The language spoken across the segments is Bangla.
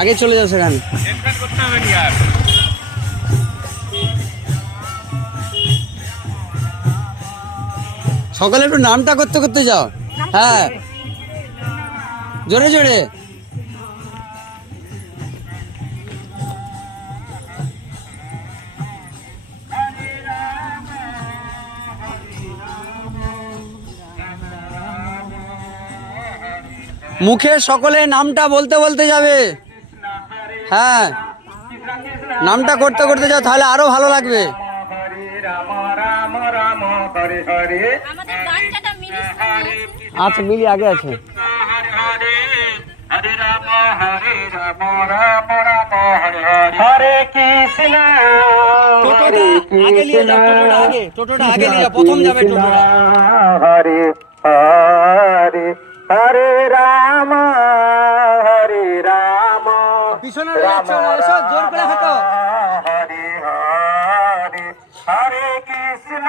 আগে চলে যাও সেখানে। সকালে একটু নামটা করতে করতে যাও। হ্যাঁ, জোরে জোরে। মুখে সকলে নামটা বলতে বলতে যাবে। হ্যাঁ, নামটা করতে করতে যাও, তাহলে আরো ভালো লাগবে। আচ্ছা, মিলি আগে আছে। হরে কৃষ্ণ টোটোটা আগে নিয়ে যাও, প্রথম যাবে টোটোটা। হরে হরে হরে রাম হরে রাম পিছনে এসো, জোর করে হাঁটো। হরে হরে হরে কৃষ্ণ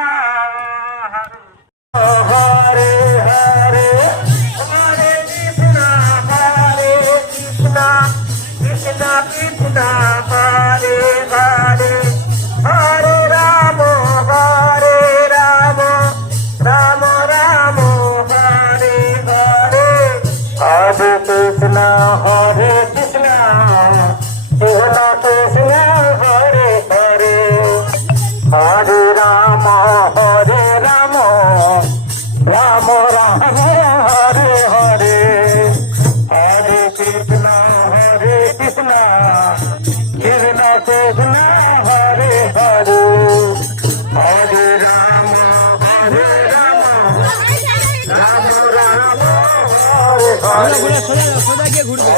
হরে হরে হরে কৃষ্ণ হরে কৃষ্ণ কৃষ্ণ কৃষ্ণ হরে হরে হরে রাম রাম রাম হরে হরে হরে কৃষ্ণ হরে কৃষ্ণ কৃষ্ণ কৃষ্ণ হরে হরে হরে রাম রাম রাম হরে হরে হরে কৃষ্ণ কৃষ্ণ কৃষ্ণ হরে হরে হরে রাম রাম রাম হরে হরে সোজা গিয়ে ঘুরবে,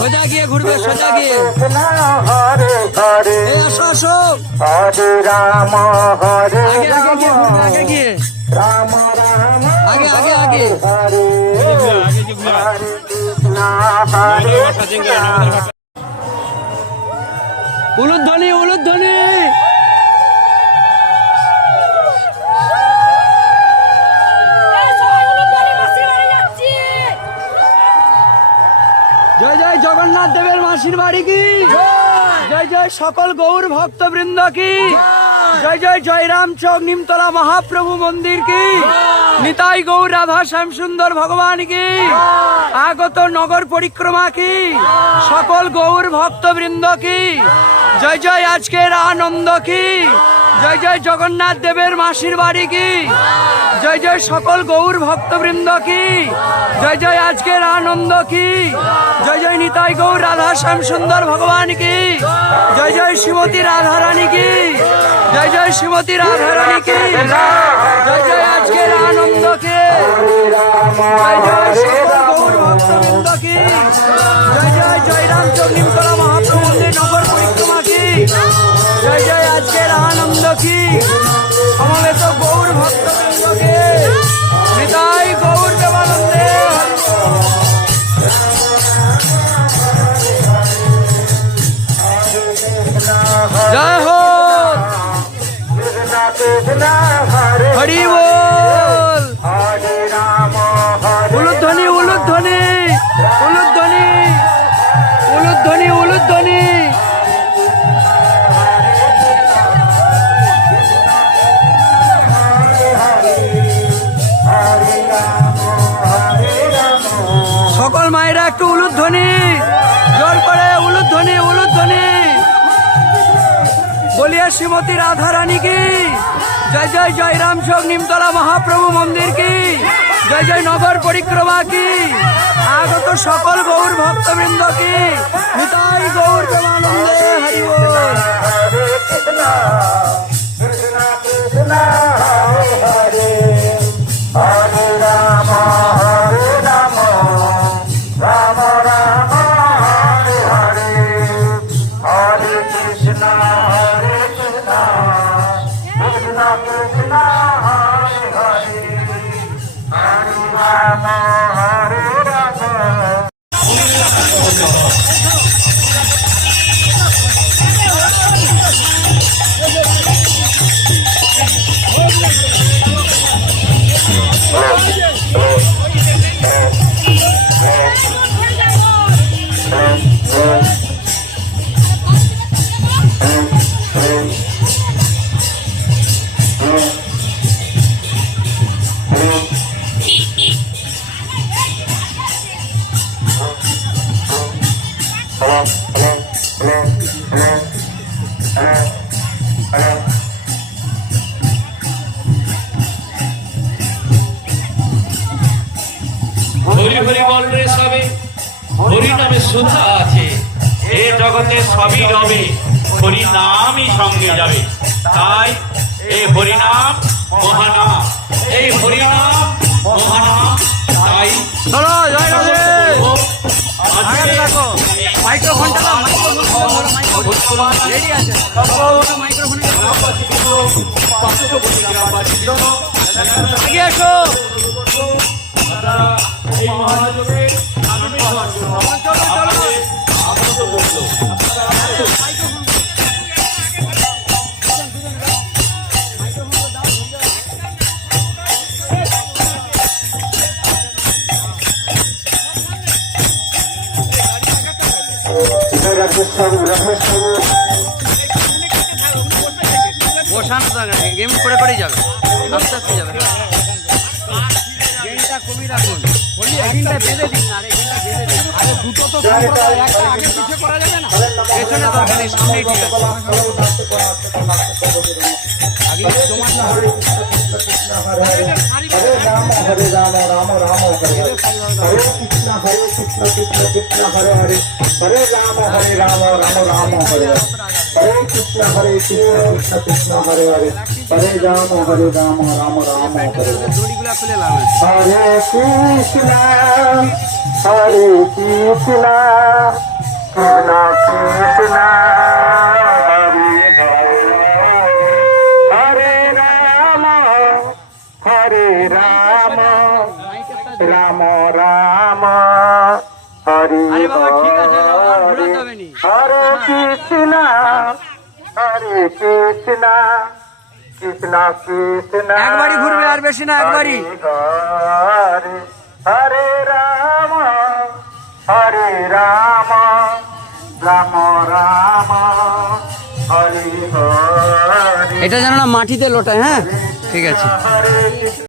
সোজা গিয়ে ঘুরবে, সোজা গিয়ে। হরে হরে আসো আসো, হরে রাম হরে আগে গিয়ে, রাম রাম আগে আগে আগে। হরে হরে কৃষ্ণ হরে উলুধ্বনি উলুধ্বনি। জয় জয় জগন্নাথ দেবের মাসির বাড়ি কি, জয় জয় সকল গৌর ভক্তবৃন্দ কি, জয় জয় জয়রাম চক নিমতলা মহাপ্রভু মন্দির কি, নিতাই গৌর রাধা শ্যাম সুন্দর ভগবান কি, আগত নগর পরিক্রমা কি, সকল গৌর ভক্তবৃন্দ কি, জয় জয় আজকের আনন্দ কি, জয় জয় জগন্নাথ দেবের মাসির বাড়ি কি, জয় জয় সকল গৌর ভক্তবৃন্দ কি, জয় জয় আজকের আনন্দ কি, জয় জয় নিতাই গৌর রাধা শ্যাম সুন্দর ভগবান কি, জয় জয় শ্রীমতী রাধা রানী কি, জয় জয় শ্রীমতী রাধা রানী কি, জয় জয় আজকের আনন্দ কি, জয় জয় সকল গৌর ভক্তবৃন্দ কি, জয় জয় জয়রাম চক নিমতলা মহাপ্রভু মন্দির নগর পরিক্রমা কি, জয় জয় আজকের আনন্দ কি, সমবেত গৌর ভক্তবৃন্দ কি, নিতাই গৌর দেবানন্দে। জয় হো, হরি বল। উলুধ্বনি উলুধ্বনি উলুধ্বনি উলুধ্বনি উলুধ্বনি। সকল মায়েরা একটু উলুধ্বনি, জোর করে উলুধ্বনি উলুধ্বনি। বলিয়া শ্রীমতী রাধা রানী কি, জয় জয় জয়রাম চক নিমতলা মহাপ্রভু মন্দির কি, জয় জয় নগর পরিক্রমা কি, আগত সকল গৌর ভক্তবৃন্দ কি, নিতাই গৌর প্রেমানন্দে। হরি বল। হরে কৃষ্ণ কৃষ্ণ কৃষ্ণ হরে হরে হরে রাম রাম রাম হরে হরে হরে কৃষ্ণ কৃষ্ণ কৃষ্ণ কৃষ্ণ হরে হরে হরে রাম রাম। হরি হরি বল রে সবে, হরি নামে সুধা আছে, এ জগতে সবই রবে, হরি নামই সঙ্গে যাবে। তাই এই হরিনাম মহানাম, এই হরিনাম মহানাম। তাই চলো জয় রাধে। আজকে মাইক্রোফোনটা দাও, মাইক্রোফোন রেডি আছে। মাইক্রোফোনে আগে এসো। এই মহাযজ্ঞে আনন্দ হওয়ার জন্য আমাদের আমন্ত্রণ রইল। বসানো থাকে, গেম করে করেই যাবে, আস্তে আস্তে যাবে। গেমটা কমিয়ে রাখুন, গেমটা বেঁধে দিন। আরে গেমটা বেঁধে দিন। আরে দুটো তো সম্প্রদায়, একটা আগে পিছে করা যাবে না। পেছনে দরকার নেই, সামনেই ঠিক আছে। আগে তোমার হরে রাম রাম রাম হরে হরে কৃষ্ণ কৃষ্ণ কৃষ্ণ হরে হরে হরে রাম রাম রাম হরে হরে কৃষ্ণ কৃষ্ণ কৃষ্ণ হরে হরে হরে রাম রাম রাম হরে দড়িগুলা খুলে লাভ আছে। হরে কৃষ্ণ হরে কৃষ্ণ কৃষ্ণ কৃষ্ণ হরে রাম রাম রাম হরে আরে বাবা ঠিক আছে, আর ঘোরাতে হবে নি। হরে কৃষ্ণ কৃষ্ণ কৃষ্ণ কৃষ্ণ একবারই ঘুরবে, আর বেশি না, একবারই। হরে হরে রাম রাম রাম রাম হরে হরে এটা যেন না মাটিতে লোটায়। হ্যাঁ ঠিক আছে। হরে